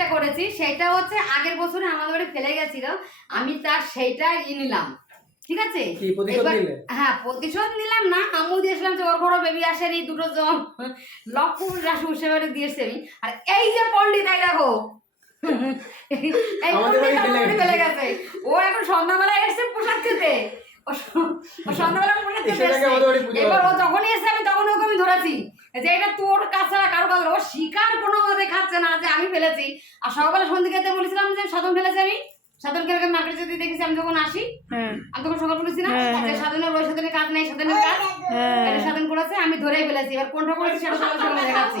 জিনিসটা করেছি সেটা হচ্ছে আগের বছরে আমাদের বাড়ি ফেলে গেছিল, আমি তার সেইটা নিলাম, ঠিক আছে। হ্যাঁ, প্রতিশোধ নিলাম না, আমু দিয়েছিলাম যে ওর ঘরে বেবি আসেনি, দুটো জম লক্ষ্য রাশি হিসেবে দিয়েছি আমি। আর এই যে পন্ডিত, এই দেখো এই পন্ডিত আমার বাড়ি ফেলে গেছে। ও এখন সন্ধ্যাবেলায় এসছে পোশাক খেতে, ও সন্ধ্যাবেলা পোশাক খেতে এসছে। এবার ও যখনই এসছে আমি তখন ওকে আমি ধরেছি যে এটা তোর কাছে কারো কাছে, ও শিকার কোনো মতে খাচ্ছে না যে আমি ফেলেছি। আর সকালে সন্ধ্যে খেতে বলেছিলাম যে সাধন ফেলেছি আমি, সাধনকে মার্কেট যদি দেখেছি আমি যখন আসি, আমি তখন সকাল বলেছি না যে সাধনের ওই সাধনের কাজ নেই, সাধনের কাজ এটা সাধন করেছে, আমি ধরেই ফেলেছি। এবার কোনটা করেছি সেটা সবার সামনে দেখাচ্ছি।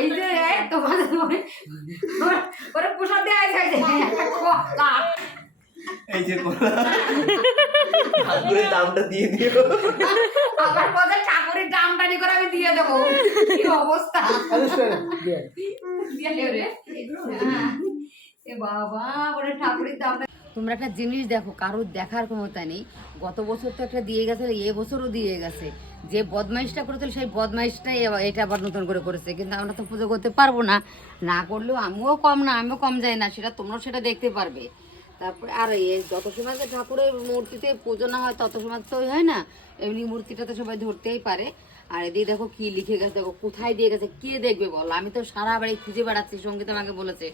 এই যে তোমাদের ওরা পোশাক দিয়ে আছে, এই যে ঠাকুরের দামটা দিয়ে দিও, আবার বলে ঠাকুরের দামটা নি করে আমি দিয়ে দেবো, কি অবস্থা এ বাবা, বলে ঠাকুরের দামটা। তোমরা একটা জিনিস দেখো, কারোর দেখার ক্ষমতা নেই। গত বছর তো একটা দিয়ে গেছে, এ বছরও দিয়ে গেছে। যে বদমাইশটা করেছিল সেই বদমাইশটাই এটা আবার নতুন করে করেছে। কিন্তু আমরা তো পুজো করতে পারবো না, না করলেও আমিও কম না, আমিও কম যাই না, সেটা তোমরাও সেটা দেখতে পারবে। তারপরে আর যত সময় যে ঠাকুরের মূর্তিতে পুজো না হয় তত সময় তো হয় না, এমনি মূর্তিটা তো সবাই ধরতেই পারে। আর এদিকে দেখো কি লিখে গেছে, দেখো কোথায় দিয়ে গেছে, কে দেখবে বলো। আমি তো সারা বাড়ি খুঁজে বেড়াচ্ছি, সঙ্গীত আমাকে বলেছে।